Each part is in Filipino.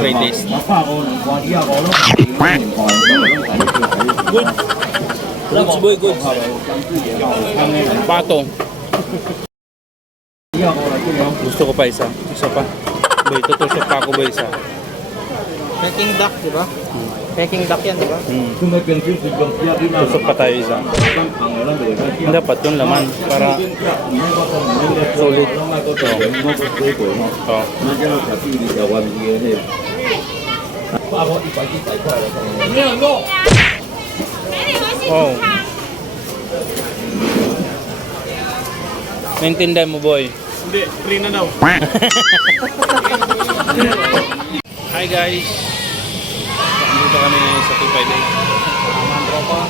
greatest. Good. Goods boy, goods. Pato. Gusto ko pa isa. Isa pa. Boy, tutusok pa ako boy isa. Peking duck, di ba? Peking duck yan, di ba? Tusok pa tayo isa. Dapat yung laman para solid. Oh. Oh. Naintindihan mo boy? Hindi, free na daw. Hi guys. Nandito kami ngayon sa 258. Mga tropa.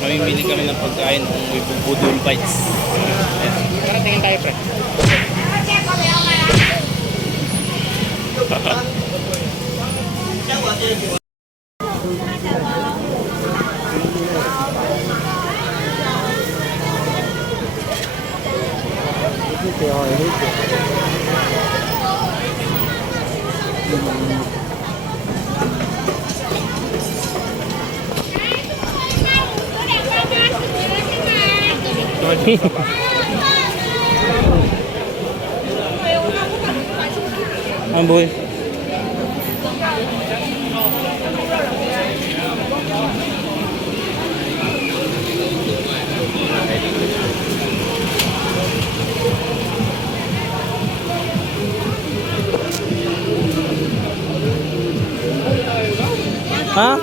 Mamimili kami ng pagkain kung may budol bites. Tara, tingin tayo, pre. Ang boy. Ha?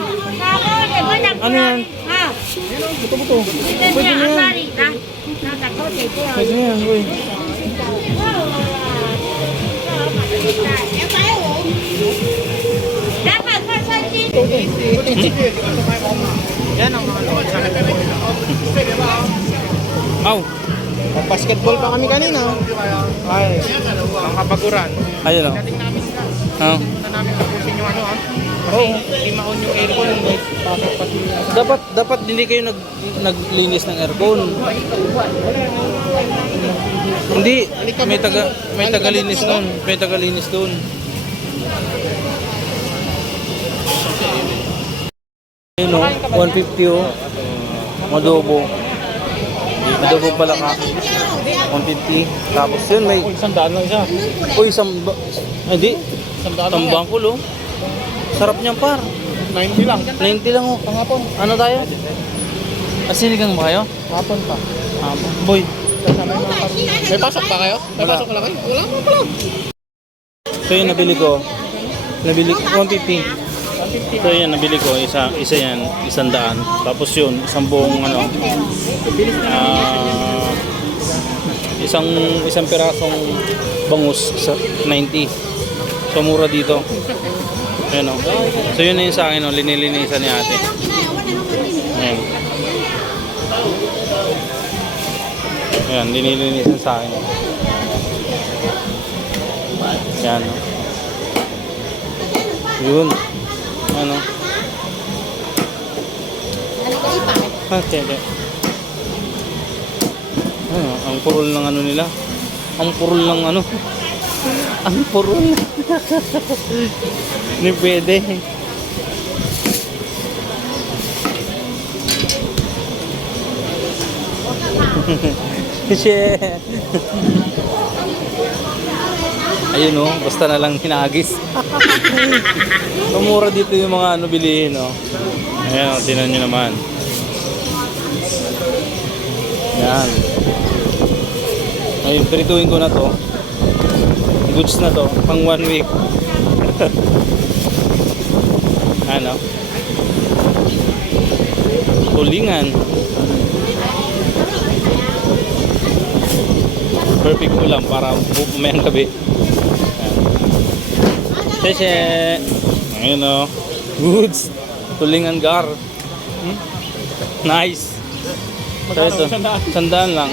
Ano yan? Buto-buto. Pwede na yan. Pwede na yan, boy. Yan ang mga load sa akin. Aw. Basketball pa kami kanina. Ay, ang kabaguran. Ayun o. Oh. Punta namin tapusin yung ano ha. Kasi hindi ma-on yung aircon. Pasok pati. Dapat hindi kayo naglinis ng aircon. Hindi, may tagalinis doon. May tagalinis doon. Ayun o, 150 o. Adobo. Adobo palaka. 150. Tapos yun may... Isang daan lang siya. Uy, hindi. Isang daan lang. Tambangkol o. Sarap niyan par. 90 lang. 90 lang o. Pangapon. Ano tayo? Asiligang ba kayo? Hapon pa. Boy. May pasok pa kayo? May pasok ka lang kayo? Wala pa pala. So yun nabili ko. 150. So yan nabili ko isa yan, 100. Tapos yun, isang buong ano. Isang pirasong bangus sa 90. So mura dito. Ayun o. So yun na yun sa akin o, linilinisan ni ate. Ayan. Ayan, linilinisan sa akin. Ayan o. Yun. Ano? Okay. Ang purol ng ano nila. Ang purol ng ano. Ang purol. Hindi pwede. Shit. Ayun o, basta na lang hinagis. Mura dito yung mga ano bilihin o. Ayan o, tinan nyo naman. Yan. Ayun, prituin ko na to. Goods na to, pang 1 week. Ano? Tulingan. Perfect ulam para bumayang gabi. Sese. Ayun o. Goods. Tulingan gar. Nice. So ito, 100 lang.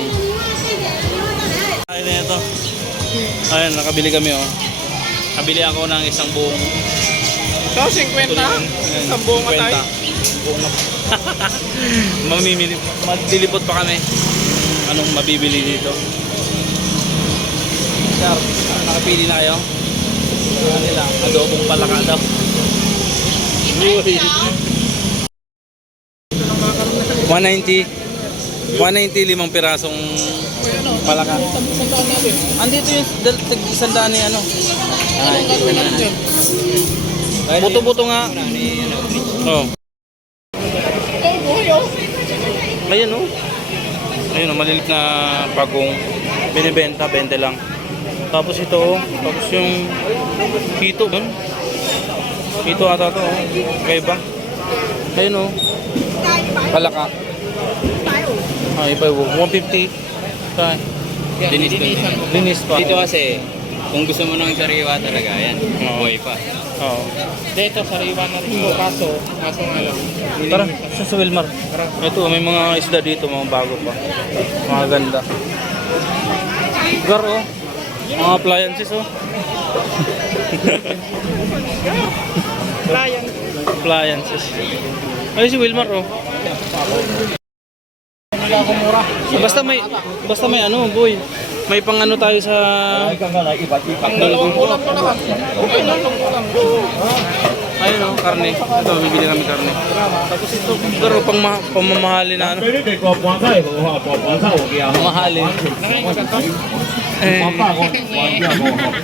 Ayun na ito. Ayun, nakabili kami o. Nakabili ako ng isang buong Ito, 50. Isang buong atay. Buong mamimili. Maglilipot pa kami. Anong mabibili dito? Sir, nakapili na kayo? nila, adobong palaka daw. Uy. 190. 190, 5 pirasong palaka. Andito yung isandaan ni ano. Buto-buto nga. Oh. Ayun oh. Ayun oh, malilit na pagong binibenta, 20 lang. Tapos ito oh, tapos yung hito dun. Hito ata to oh. Kaiba. Ayun oh. Palaka. Ah, iba yung 150. Saan? Linis pa. Dito kasi, kung gusto mo ng sariwa talaga, yan. Buhay pa. Oo. Dito, sariwa na rin po. Kaso nga lang. Tara, sa Wilmar. Ito, may mga isda dito, mga bago pa. Mga ganda. Gar, oh. Mga appliances, oh. Appliances. Ay, si Wilmar, oh. Basta may ano, boy. May pang ano tayo sa ayun oh, karne. Ito, bibili kami karne. Tapos ito, pero pamamahalin na ano. Mamahalin.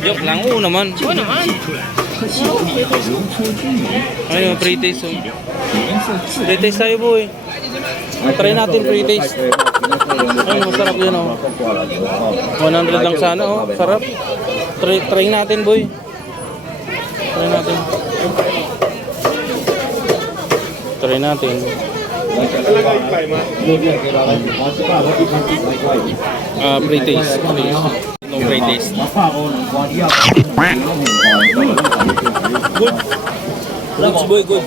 Joke lang, oo naman. Oo naman. Ayun, pre-taste oh. Pre-taste tayo, boy. Try natin pre-taste. Ayun, masarap yun oh. 100 lang sana oh, sarap. Try natin, boy. Try natin. Try natin. Pre-taste. Itong pre-taste. Goods, boy, goods.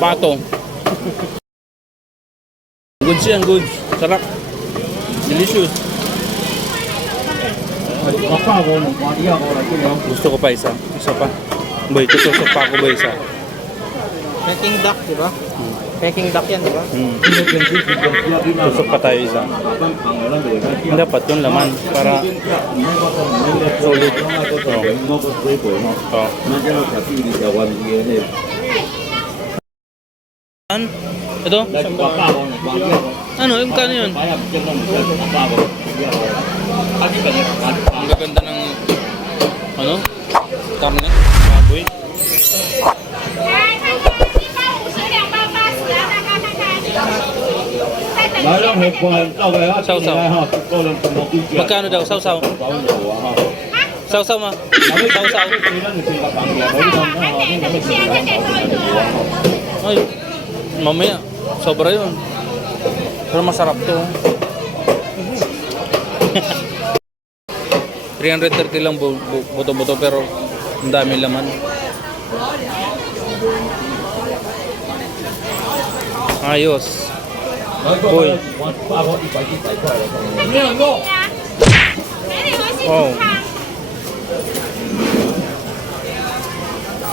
Pato. Goods yan, goods. Sarap. Delicious. Gusto ko pa isa. Isa pa. Boy, tutusok pa ako, boy, isa. Peking duck, di ba? Peking duck yan, di ba? Tusok pa tayo isa. Dapat yung laman para solid. Oh. Ito? Ano? Yung kano yun? Ang gaganda ng ano? Karne? Baboy? Sausaw. Magkano daw? Sausaw? Sausaw ma? Sausaw? Ay, mamaya. Sobra yun. Pero masarap to. 330 lang buto-buto pero ang dami laman. Ayos. Boy. Oh.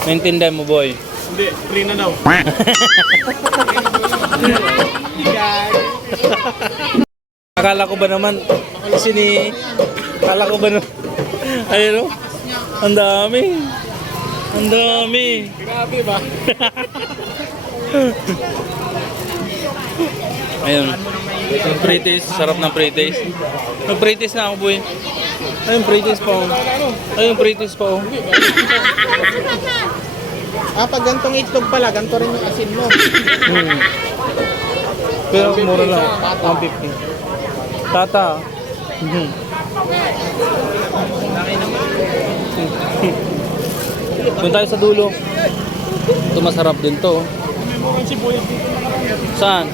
Maintindihan mo, boy. Hindi, free na daw. Akala ko ba naman akala ko ba naman ayun o, ang dami. Grabe ba? Ayun, pre-taste, sarap ng pre-taste. Nag-pre-taste na ako, boy. Ayun, pre-taste pa oh. Ayun, pre-taste pa oh. Pag gantong itlog pala, ganito rin yung asin mo. Pero mura lang, 150. Tata. Doon tayo sa dulo. Ito masarap din to. Saan?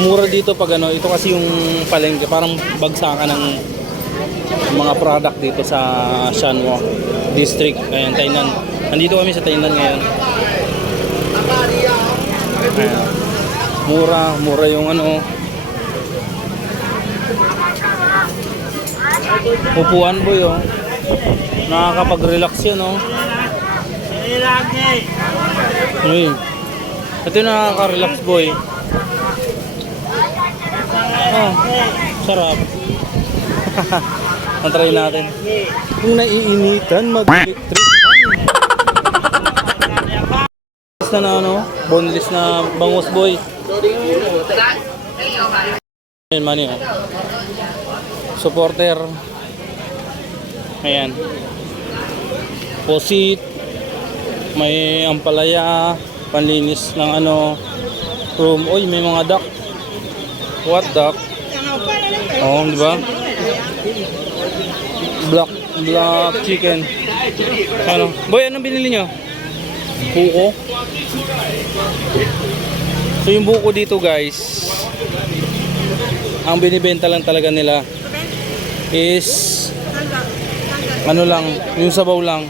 Mura dito pag ano, ito kasi yung palengke, parang bagsakan ng mga product dito sa Shanwha District, ayan, Tainan. Nandito kami sa Tainan ngayon. Ayan. Mura yung ano. Upuan, boy, oh. Nakakapag-relax yan, oh. Uy. Ito yung nakaka-relax, boy. Oh, sarap. Natry natin. Kung naiinitan, mag-electric. Na ano, boneless na bangus boy. Ayan, mani, oh. Supporter. Ayan. Posit. May ampalaya. Panlinis ng ano, room. Uy, may mga duck. What duck? Oh, di ba? Black chicken. Ano? Boy, anong binili nyo? Buko. So yung buko dito guys, ang binibenta lang talaga nila is ano lang, yung sabaw lang.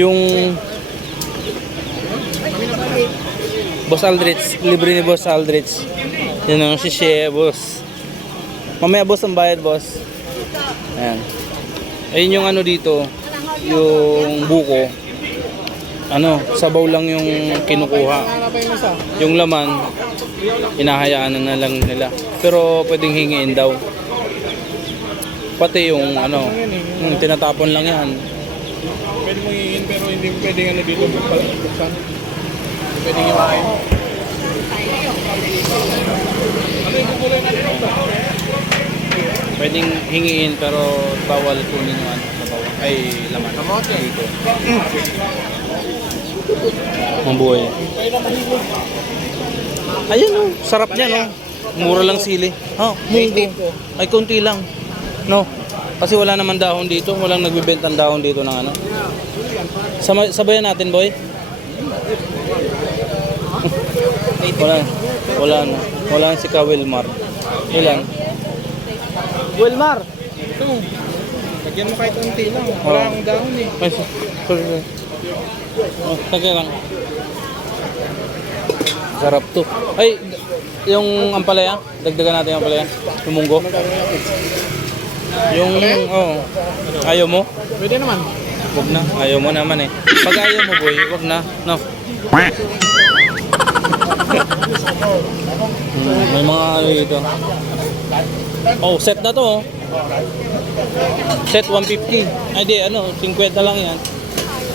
Yung Boss Aldrich, libre ni Boss Aldrich. Yun ang si Shea, boss. Mamaya boss ang bayad, boss. Ayan. Ayun yung ano dito, yung buko. Ano, sabaw lang yung kinukuha. Yung laman, hinahayaan na lang nila. Pero pwedeng hingiin daw. Pati yung ano, yung tinatapon lang yan. Pwede mong hingin pero hindi pwedeng ano dito buksan. Pwedeng iwain. Ano yung kukulay natin dito? Pwedeng hingiin pero bawal kunin yung ano, sabaw. Ay, laman. Dito. Ang buhay. Ayun oh, sarap niya no. Mura lang sili. Oh, munggo. Ay konti lang. No. Kasi wala naman dahon dito, walang nagbebenta ng dahon dito ng ano. Sabayan natin, boy. Wala si Ka Wilmar. Ilan? Wilmar. Ito. Lagyan mo kahit unti lang. Wala akong dahon eh. Ay, sorry. Oh, tagya lang. Sarap to. Ay, yung ampalaya, dagdagan natin yung ampalaya. Yung munggo. Yung, oh, ayaw mo? Pwede naman. Wag na, ayaw mo naman eh. Pag ayaw mo boy, wag na. No. May mga ano dito. Oh, set na to oh. Set 150. Ay di, ano, 50 lang yan.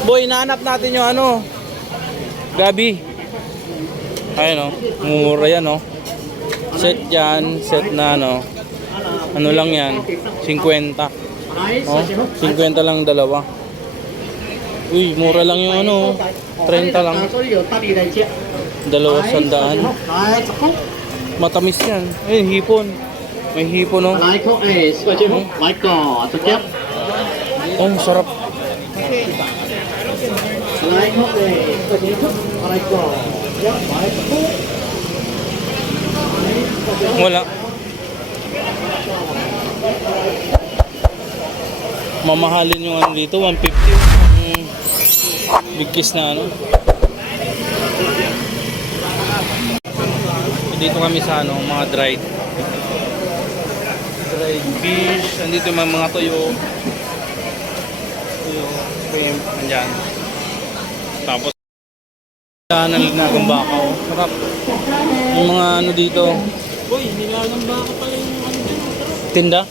Boy, nahanap natin yung ano, Gabi. Ayun oh, mumura yan oh. Set yan, set na ano. Ano lang yan, 50. Oh, 50 lang dalawa. Uy, mura lang yung ano, 30 lang. 200. Matamis yan. Ay, hipon. May hipon oh. Oh, sarap. Wala. Mamahalin yung ano dito, 150. Big kiss na ano. Dito kami sa ano, mga dried fish. Nandito yung mga tuyo, shrimp, andyan. Tapos nalinagang baka oh. Sarap. Yung mga ano dito. Uy, nilagang baka pala yung ano dito. Tinda?